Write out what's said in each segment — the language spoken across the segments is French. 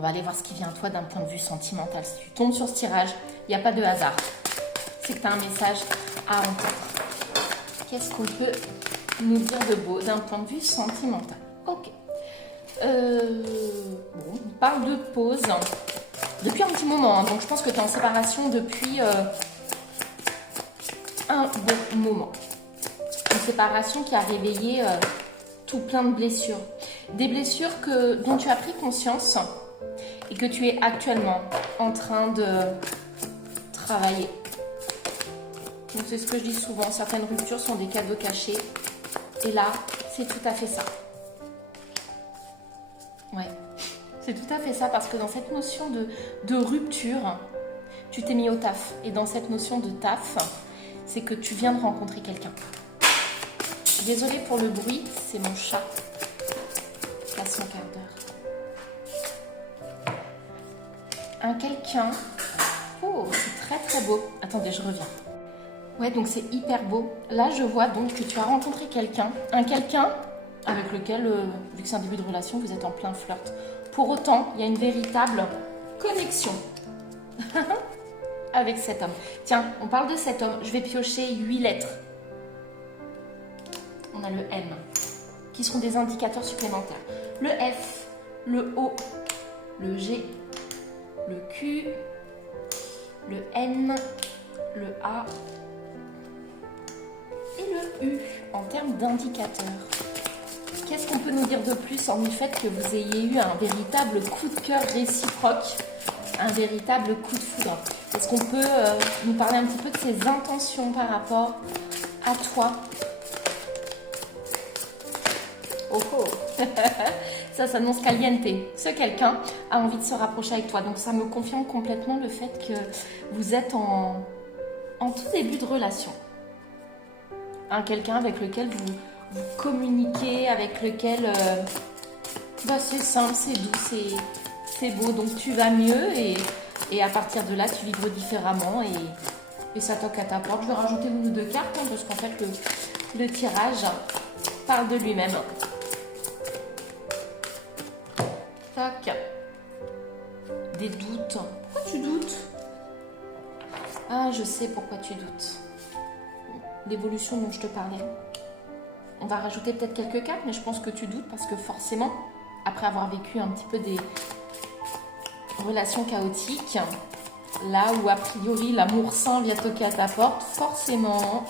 On va aller voir ce qui vient à toi d'un point de vue sentimental. Si tu tombes sur ce tirage, il n'y a pas de hasard. C'est que tu as un message à entendre. Qu'est-ce qu'on peut nous dire de beau d'un point de vue sentimental? Ok. Bon, on parle de pause depuis un petit moment. Hein, donc je pense que tu es en séparation depuis un bon moment. Une séparation qui a réveillé tout plein de blessures. Des blessures dont tu as pris conscience et que tu es actuellement en train de travailler. Donc c'est ce que je dis souvent, certaines ruptures sont des cadeaux cachés. Et là, c'est tout à fait ça. Ouais, c'est tout à fait ça parce que dans cette notion de rupture, tu t'es mis au taf. Et dans cette notion de taf, c'est que tu viens de rencontrer quelqu'un. Désolée pour le bruit, c'est mon chat qui a son quart d'heure. Un quelqu'un. Oh, c'est très très beau. Attendez, je reviens. Ouais, donc c'est hyper beau. Là, je vois donc que tu as rencontré quelqu'un. Un quelqu'un avec lequel, vu que c'est un début de relation, vous êtes en plein flirt. Pour autant, il y a une véritable connexion avec cet homme. Tiens, on parle de cet homme. Je vais piocher 8 lettres. On a le M, qui seront des indicateurs supplémentaires. Le F, le O, le G, le Q, le N, le A et le U en termes d'indicateurs. Qu'est-ce qu'on peut nous dire de plus en du fait que vous ayez eu un véritable coup de cœur réciproque, un véritable coup de foudre? Est-ce qu'on peut nous parler un petit peu de ses intentions par rapport à toi? Oh oh ça s'annonce caliente. Ce quelqu'un a envie de se rapprocher avec toi. Donc ça me confirme complètement le fait que vous êtes en tout début de relation. Un quelqu'un avec lequel vous communiquez, avec lequel c'est simple, c'est doux, c'est beau. Donc tu vas mieux et à partir de là, tu vibres différemment et ça toque à ta porte. Je vais rajouter une ou deux cartes parce qu'en fait, le tirage parle de lui-même. Tac. Des doutes. Pourquoi tu doutes? Ah, je sais pourquoi tu doutes. L'évolution dont je te parlais. On va rajouter peut-être quelques cartes, mais je pense que tu doutes parce que forcément, après avoir vécu un petit peu des relations chaotiques, là où a priori l'amour sain vient toquer à ta porte, forcément,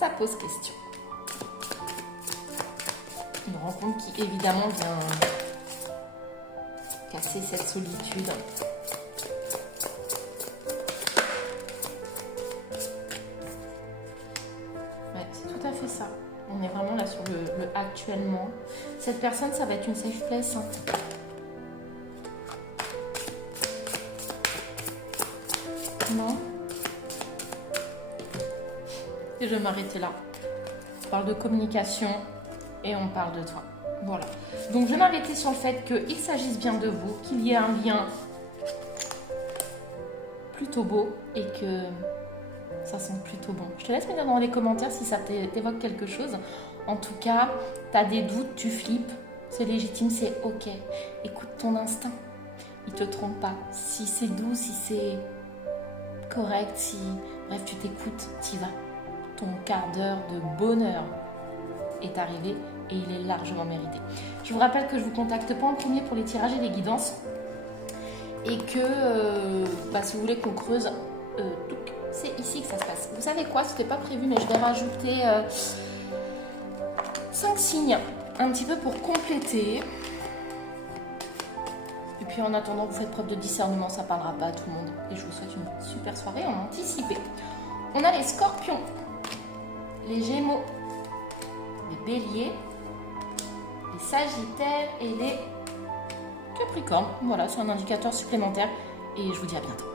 ça pose question. Une rencontre qui évidemment vient casser cette solitude. Ouais, c'est tout à fait ça. On est vraiment là sur le actuellement. Cette personne, ça va être une safe place. Hein. Non. Et je vais m'arrêter là. On parle de communication et on parle de toi. Voilà. Donc je vais m'arrêter sur le fait qu'il s'agisse bien de vous, qu'il y ait un lien plutôt beau et que ça sent plutôt bon. Je te laisse me dire dans les commentaires si ça t'évoque quelque chose. En tout cas, tu as des doutes, tu flippes, c'est légitime, c'est ok. Écoute ton instinct, il te trompe pas. Si c'est doux, si c'est correct, si bref tu t'écoutes, t'y vas. Ton quart d'heure de bonheur est arrivé et il est largement mérité. Je vous rappelle que je vous contacte pas en premier pour les tirages et les guidances et que si vous voulez qu'on creuse, c'est ici que ça se passe. Vous savez quoi, c'était pas prévu mais je vais rajouter 5 signes un petit peu pour compléter. Et puis en attendant, vous faites preuve de discernement, ça parlera pas à tout le monde. Et je vous souhaite une super soirée en anticipé. On a les scorpions, les gémeaux, les béliers, les sagittaires et les capricornes. Voilà, c'est un indicateur supplémentaire et je vous dis à bientôt.